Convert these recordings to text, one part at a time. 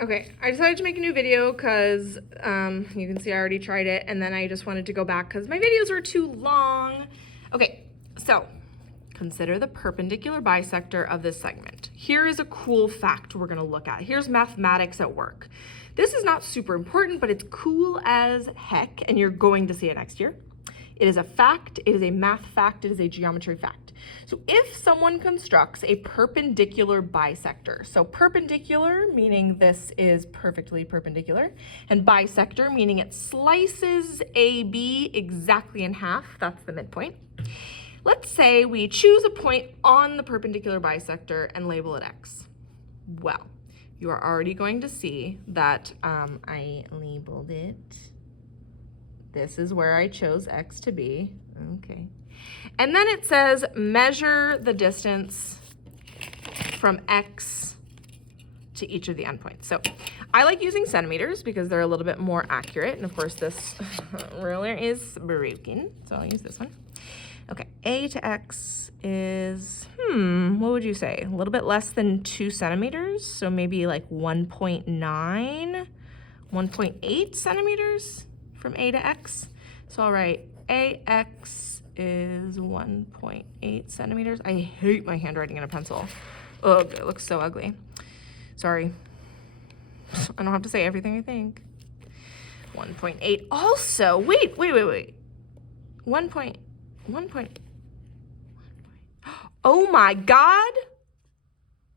Okay, I decided to make a new video because you can see I already tried it, and then I just wanted to go back because my videos are too long. Okay, so consider the perpendicular bisector of this segment. Here is a cool fact we're gonna look at. Here's mathematics at work. This is not super important, but it's cool as heck, and you're going to see it next year. It is a fact, it is a math fact, it is a geometry fact. So if someone constructs a perpendicular bisector, so perpendicular meaning this is perfectly perpendicular, and bisector meaning it slices AB exactly in half, that's the midpoint. Let's say we choose a point on the perpendicular bisector and label it X. Well, you are already going to see that I labeled it. This is where I chose X to be, okay. And then it says measure the distance from X to each of the endpoints. So I like using centimeters because they're a little bit more accurate. And of course this ruler is broken, so I'll use this one. Okay, A to X is, what would you say? A little bit less than 2 centimeters. So maybe like 1.9, 1.8 centimeters from A to X. So I'll write AX is 1.8 centimeters. I hate my handwriting in a pencil. Ugh, it looks so ugly. Sorry. I don't have to say everything I think. 1.8. Also, wait. 1. Oh my God.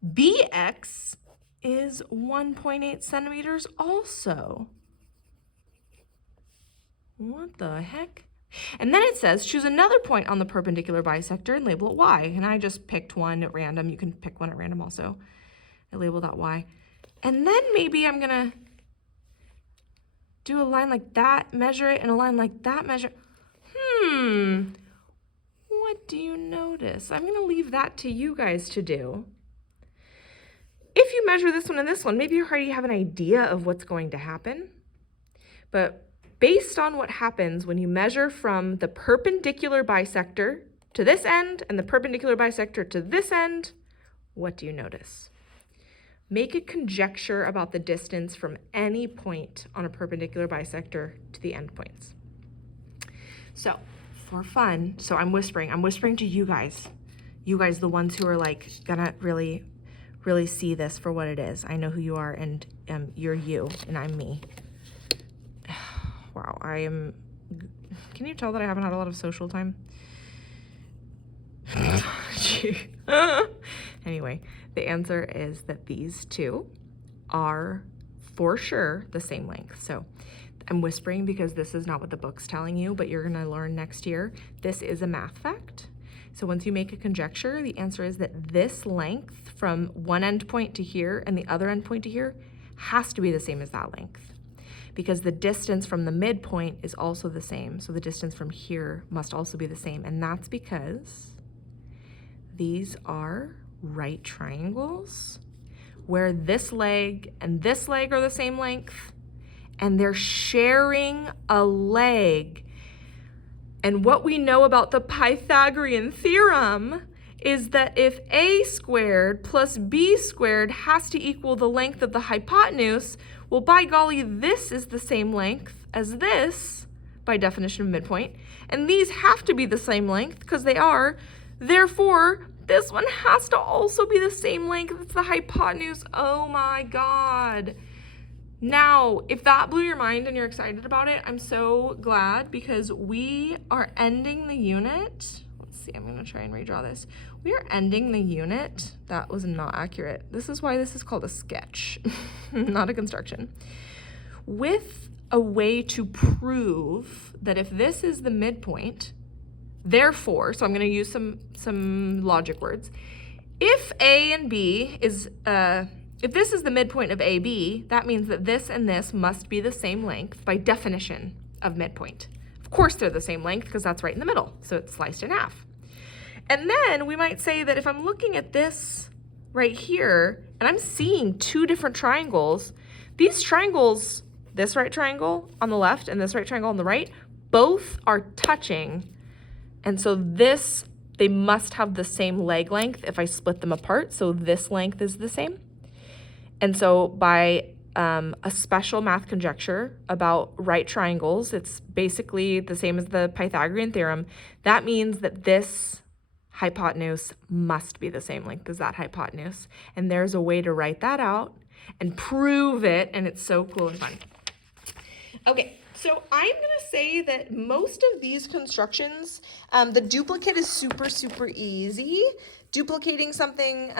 BX is 1.8 centimeters also. What the heck? And then it says choose another point on the perpendicular bisector and label it Y. And I just picked one at random. You can pick one at random also. I labeled that Y. And then maybe I'm gonna do a line like that, measure it, and a line like that, measure. What do you notice? I'm gonna leave that to you guys to do. If you measure this one and this one, maybe you already have an idea of what's going to happen. But based on what happens when you measure from the perpendicular bisector to this end and the perpendicular bisector to this end, what do you notice? Make a conjecture about the distance from any point on a perpendicular bisector to the endpoints. So, for fun, so I'm whispering to you guys, the ones who are like gonna really see this for what it is. I know who you are, and you're you, and I'm me. Wow, can you tell that I haven't had a lot of social time? Anyway, the answer is that these two are for sure the same length. So I'm whispering because this is not what the book's telling you, but you're gonna learn next year. This is a math fact. So once you make a conjecture, the answer is that this length from one endpoint to here and the other endpoint to here has to be the same as that length, because the distance from the midpoint is also the same. So the distance from here must also be the same. And that's because these are right triangles where this leg and this leg are the same length, and they're sharing a leg. And what we know about the Pythagorean theorem is that if a squared plus b squared has to equal the length of the hypotenuse, well, by golly, this is the same length as this, by definition of midpoint, and these have to be the same length because they are. Therefore, this one has to also be the same length as the hypotenuse. Oh my God. Now, if that blew your mind and you're excited about it, I'm so glad, because we are ending the unit. Let's see, I'm gonna try and redraw this. We are ending the unit. That was not accurate. This is why this is called a sketch, not a construction. With a way to prove that if this is the midpoint, therefore, so I'm gonna use some logic words. If A and B is, if this is the midpoint of AB, that means that this and this must be the same length by definition of midpoint. Of course they're the same length because that's right in the middle, so it's sliced in half. And then we might say that if I'm looking at this right here, and I'm seeing two different triangles, these triangles, this right triangle on the left and this right triangle on the right, both are touching. And so they must have the same leg length if I split them apart, so this length is the same. And so by a special math conjecture about right triangles. It's basically the same as the Pythagorean theorem. That means that this hypotenuse must be the same length as that hypotenuse. And there's a way to write that out and prove it, and it's so cool and fun. Okay, so I'm gonna say that most of these constructions, the duplicate is super, super easy. Duplicating something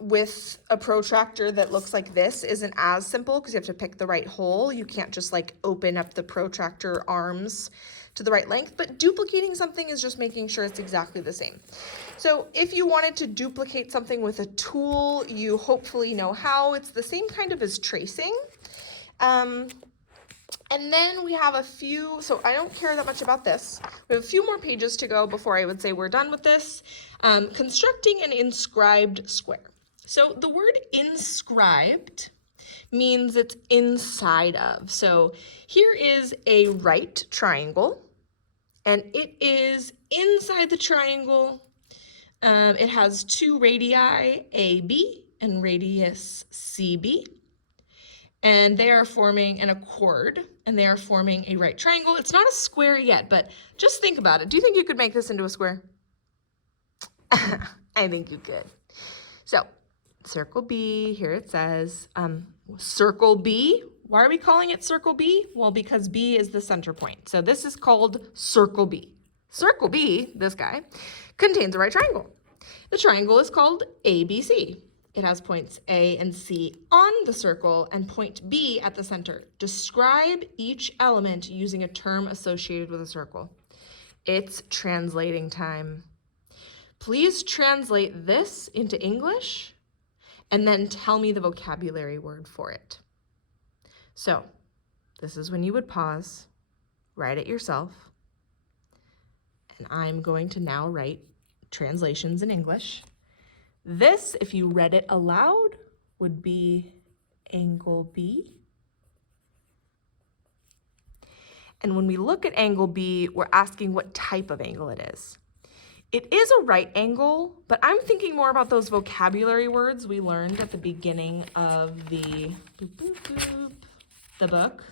with a protractor that looks like this isn't as simple because you have to pick the right hole. You can't just like open up the protractor arms to the right length, but duplicating something is just making sure it's exactly the same. So if you wanted to duplicate something with a tool, you hopefully know how. It's the same kind of as tracing. And then we have a few, so I don't care that much about this. We have a few more pages to go before I would say we're done with this. Constructing an inscribed square. So the word inscribed means it's inside of. So here is a right triangle, and it is inside the triangle. It has two radii, AB and radius CB. And they are forming an accord, and they are forming a right triangle. It's not a square yet, but just think about it. Do you think you could make this into a square? I think you could. So, circle B, here it says, circle B. Why are we calling it circle B? Well, because B is the center point. So this is called circle B. Circle B, this guy, contains a right triangle. The triangle is called ABC. It has points A and C on the circle and point B at the center. Describe each element using a term associated with a circle. It's translating time. Please translate this into English and then tell me the vocabulary word for it. So, this is when you would pause, write it yourself, and I'm going to now write translations in English. This, if you read it aloud, would be angle B. And when we look at angle B, we're asking what type of angle it is. It is a right angle, but I'm thinking more about those vocabulary words we learned at the beginning of the book.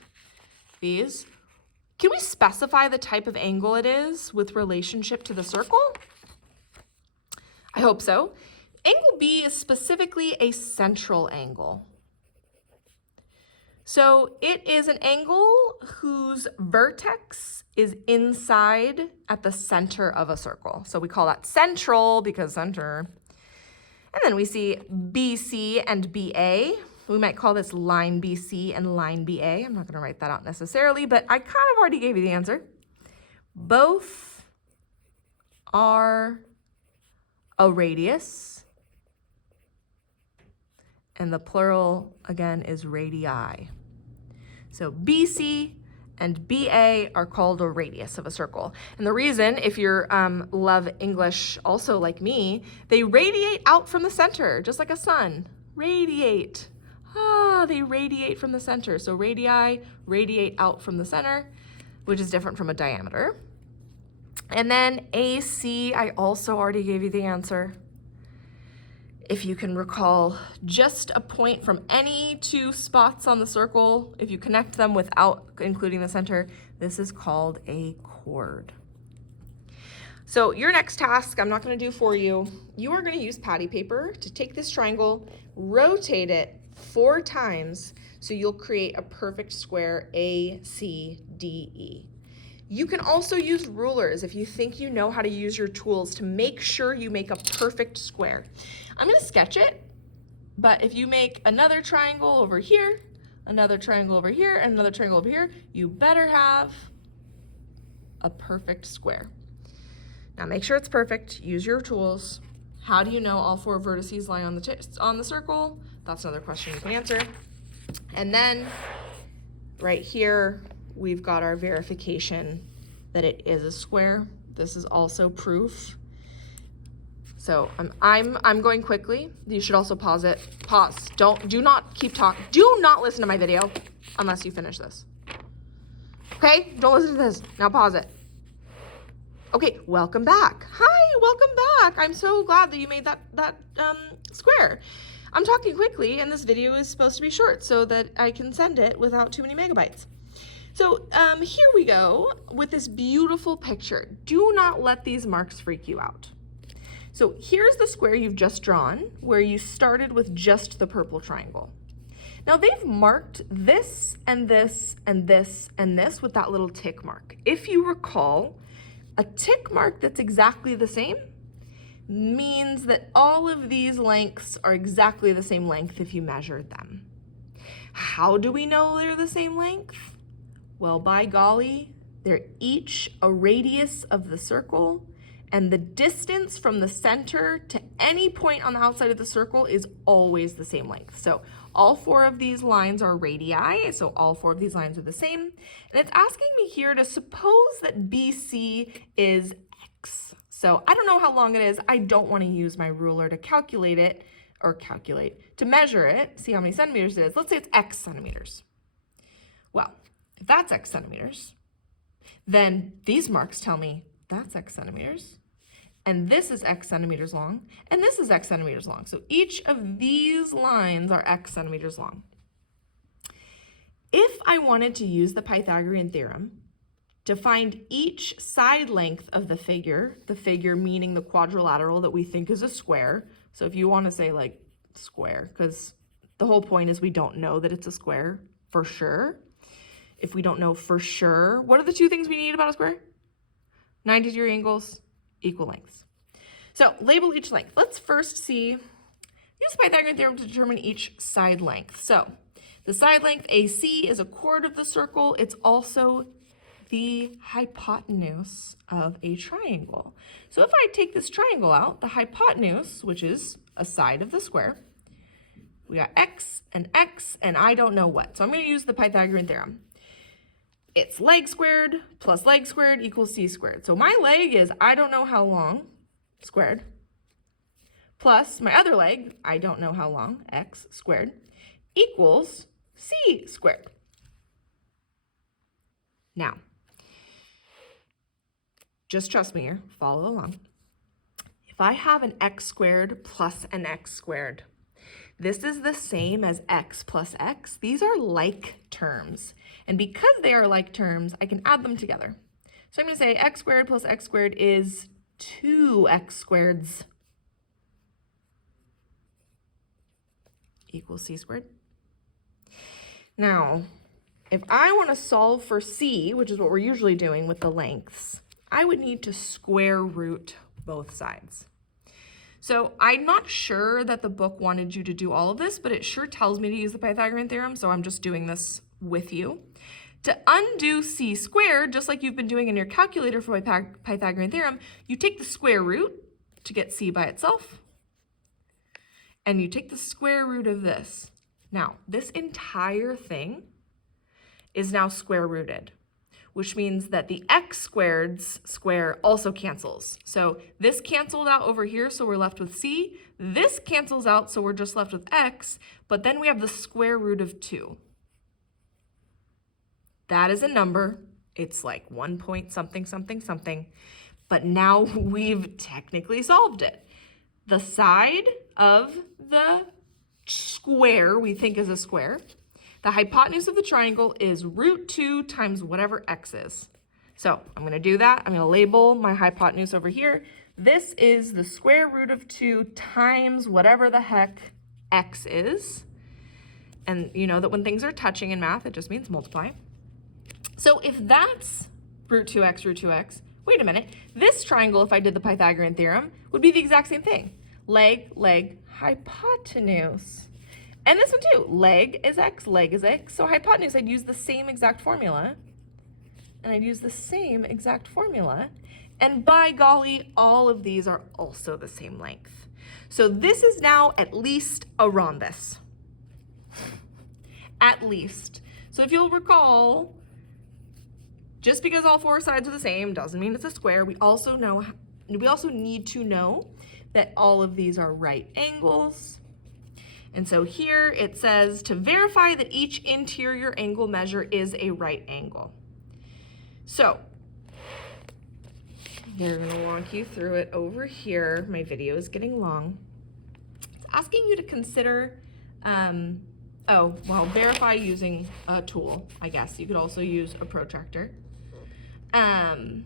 These. Can we specify the type of angle it is with relationship to the circle? I hope so. Angle B is specifically a central angle. So it is an angle whose vertex is inside at the center of a circle. So we call that central because center. And then we see BC and BA. We might call this line BC and line BA. I'm not going to write that out necessarily, but I kind of already gave you the answer. Both are a radius. And the plural, again, is radii. So BC and BA are called a radius of a circle. And the reason, if you love English also like me, they radiate out from the center, just like a sun. Radiate. They radiate from the center. So radii radiate out from the center, which is different from a diameter. And then AC, I also already gave you the answer. If you can recall just a point from any two spots on the circle, if you connect them without including the center, this is called a chord. So your next task, I'm not going to do for you. You are going to use patty paper to take this triangle, rotate it 4 times, so you'll create a perfect square ACDE. You can also use rulers if you think you know how to use your tools to make sure you make a perfect square. I'm going to sketch it, but if you make another triangle over here, another triangle over here, and another triangle over here, you better have a perfect square. Now make sure it's perfect. Use your tools. How do you know all 4 vertices lie on the circle? That's another question you can answer. And then right here, we've got our verification that it is a square. This is also proof. So I'm going quickly. You should also pause it. Pause. Do not keep talking. Do not listen to my video unless you finish this. Okay? Don't listen to this. Now pause it. Okay, welcome back. Hi, welcome back. I'm so glad that you made that square. I'm talking quickly and this video is supposed to be short so that I can send it without too many megabytes. So here we go with this beautiful picture. Do not let these marks freak you out. So here's the square you've just drawn where you started with just the purple triangle. Now they've marked this and this and this and this with that little tick mark. If you recall, a tick mark that's exactly the same means that all of these lengths are exactly the same length if you measured them. How do we know they're the same length? Well, by golly, they're each a radius of the circle, and the distance from the center to any point on the outside of the circle is always the same length. So all 4 of these lines are radii, so all 4 of these lines are the same. And it's asking me here to suppose that BC is X. So I don't know how long it is. I don't want to use my ruler to calculate it, or to measure it, see how many centimeters it is. Let's say it's X centimeters. Well, if that's X centimeters, then these marks tell me that's X centimeters, and this is X centimeters long, and this is X centimeters long. So each of these lines are X centimeters long. If I wanted to use the Pythagorean theorem to find each side length of the figure meaning the quadrilateral that we think is a square. So if you want to say like square, because the whole point is we don't know that it's a square for sure. If we don't know for sure, what are the 2 things we need about a square? 90-degree angles, equal lengths. So label each length. Let's first use the Pythagorean theorem to determine each side length. So the side length AC is a chord of the circle. It's also the hypotenuse of a triangle. So if I take this triangle out, the hypotenuse, which is a side of the square, we got X, and I don't know what. So I'm going to use the Pythagorean theorem. It's leg squared plus leg squared equals c squared. So my leg is I don't know how long, squared, plus my other leg, I don't know how long, x squared, equals c squared. Now, just trust me here, follow along. If I have an x squared plus an x squared, this is the same as x plus x. These are like terms. And because they are like terms, I can add them together. So I'm going to say x squared plus x squared is 2x squareds equals c squared. Now, if I want to solve for c, which is what we're usually doing with the lengths, I would need to square root both sides. So I'm not sure that the book wanted you to do all of this, but it sure tells me to use the Pythagorean theorem, so I'm just doing this with you. To undo c squared, just like you've been doing in your calculator for my Pythagorean theorem, you take the square root to get c by itself, and you take the square root of this. Now, this entire thing is now square rooted, which means that the x squared's square also cancels. So this canceled out over here, so we're left with c. This cancels out, so we're just left with x, but then we have the square root of 2. That is a number. It's like 1 point something, something, something. But now we've technically solved it. The side of the square we think is a square. The hypotenuse of the triangle is root 2 times whatever x is. So I'm going to do that. I'm going to label my hypotenuse over here. This is the square root of 2 times whatever the heck x is. And you know that when things are touching in math, it just means multiply. So if that's root 2x, wait a minute, this triangle, if I did the Pythagorean theorem, would be the exact same thing. Leg, leg, hypotenuse. And this one too, leg is x, so hypotenuse, I'd use the same exact formula, and by golly, all of these are also the same length. So this is now at least a rhombus. At least. So if you'll recall, just because all 4 sides are the same doesn't mean it's a square. We also need to know that all of these are right angles. And so here it says to verify that each interior angle measure is a right angle. So they're going to walk you through it over here. My video is getting long. It's asking you to consider, verify using a tool, I guess. You could also use a protractor. I'm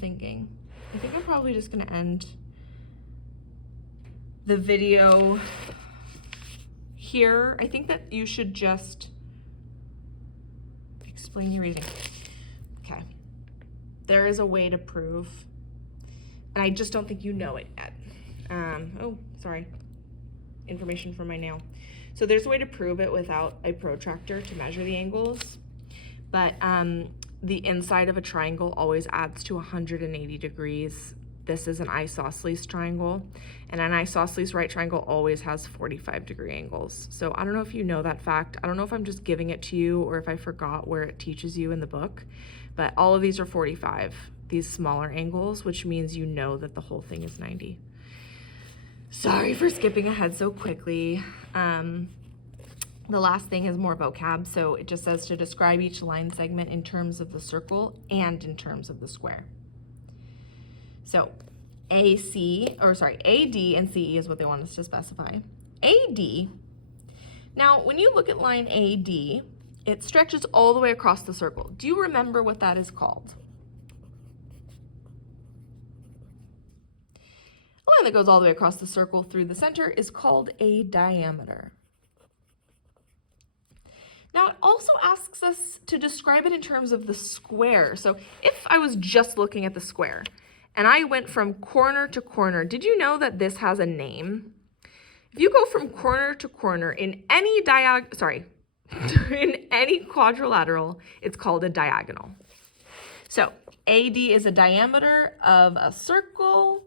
thinking. I think I'm probably just gonna end the video here. I think that you should just explain your reasoning. Okay. There is a way to prove, and I just don't think you know it yet. Information from my nail. So there's a way to prove it without a protractor to measure the angles, but the inside of a triangle always adds to 180 degrees. This is an isosceles triangle, and an isosceles right triangle always has 45-degree angles. So I don't know if you know that fact. I don't know if I'm just giving it to you or if I forgot where it teaches you in the book, but all of these are 45, these smaller angles, which means you know that the whole thing is 90. Sorry for skipping ahead so quickly. The last thing is more vocab, so it just says to describe each line segment in terms of the circle and in terms of the square. So AD and CE is what they want us to specify. AD, now when you look at line AD, it stretches all the way across the circle. Do you remember what that is called? A line that goes all the way across the circle through the center is called a diameter. Now it also asks us to describe it in terms of the square. So if I was just looking at the square and I went from corner to corner, did you know that this has a name? If you go from corner to corner in any in any quadrilateral, it's called a diagonal. So AD is a diameter of a circle,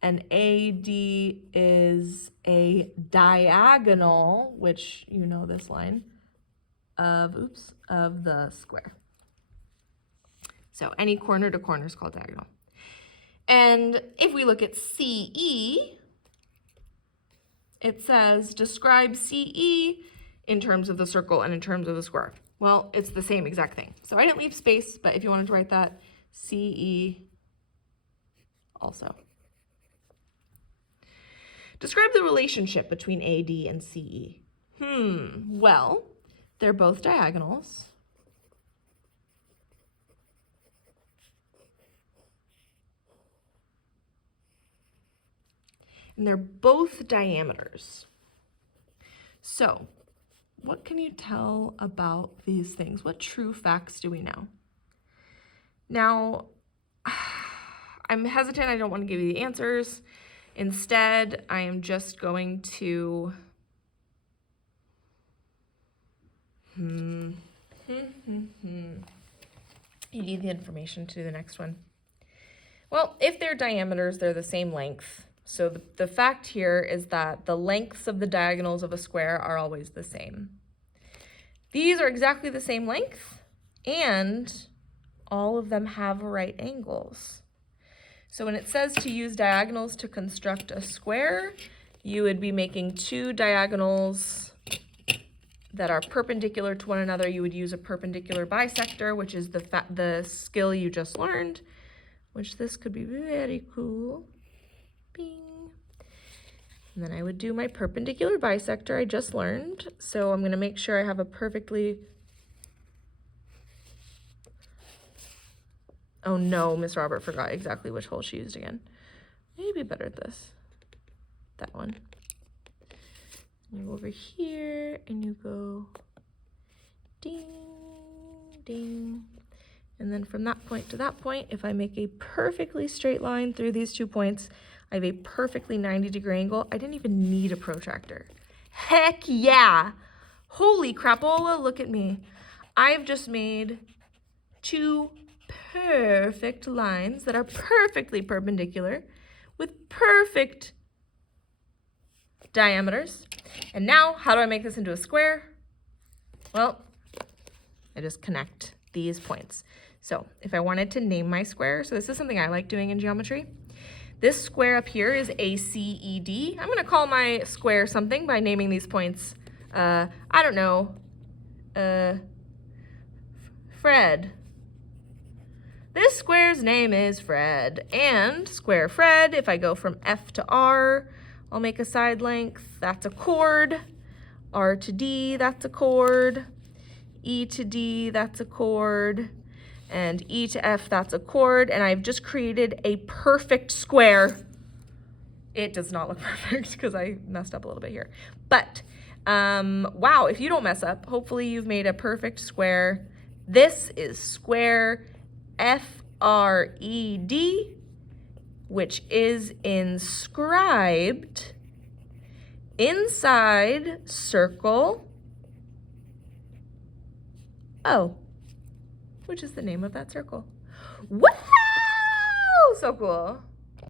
and AD is a diagonal, which you know this line, of the square. So any corner to corner is called diagonal. And if we look at CE, it says describe CE in terms of the circle and in terms of the square. Well, it's the same exact thing. So I didn't leave space, but if you wanted to write that, CE also. Describe the relationship between AD and CE. Well, they're both diagonals. And they're both diameters. So, what can you tell about these things? What true facts do we know? Now, I'm hesitant. I don't want to give you the answers. Instead, I am just going to you need the information to do the next one. Well, if they're diameters, they're the same length. So the fact here is that the lengths of the diagonals of a square are always the same. These are exactly the same length, and all of them have right angles. So when it says to use diagonals to construct a square, you would be making two diagonals that are perpendicular to one another. You would use a perpendicular bisector, which is the skill you just learned, which this could be very cool. Bing. And then I would do my perpendicular bisector I just learned. So I'm going to make sure I have a perfectly... Oh no, Miss Robert forgot exactly which hole she used again. Maybe better at this. That one. You go over here and you go ding, ding. And then from that point to that point, if I make a perfectly straight line through these 2 points, I have a perfectly 90-degree angle. I didn't even need a protractor. Heck yeah! Holy crapola, look at me. I've just made 2 perfect lines that are perfectly perpendicular with perfect diameters. And now, how do I make this into a square? Well, I just connect these points. So if I wanted to name my square, so this is something I like doing in geometry. This square up here is ACED. I'm gonna call my square something by naming these points. I don't know, Fred. This square's name is Fred. And square Fred, if I go from F to R, I'll make a side length. That's a chord. R to D, that's a chord. E to D, that's a chord. And E to F, that's a chord. And I've just created a perfect square. It does not look perfect because I messed up a little bit here. But, wow, if you don't mess up, hopefully you've made a perfect square. This is square FRED, which is inscribed inside circle O, which is the name of that circle. Wow! So cool.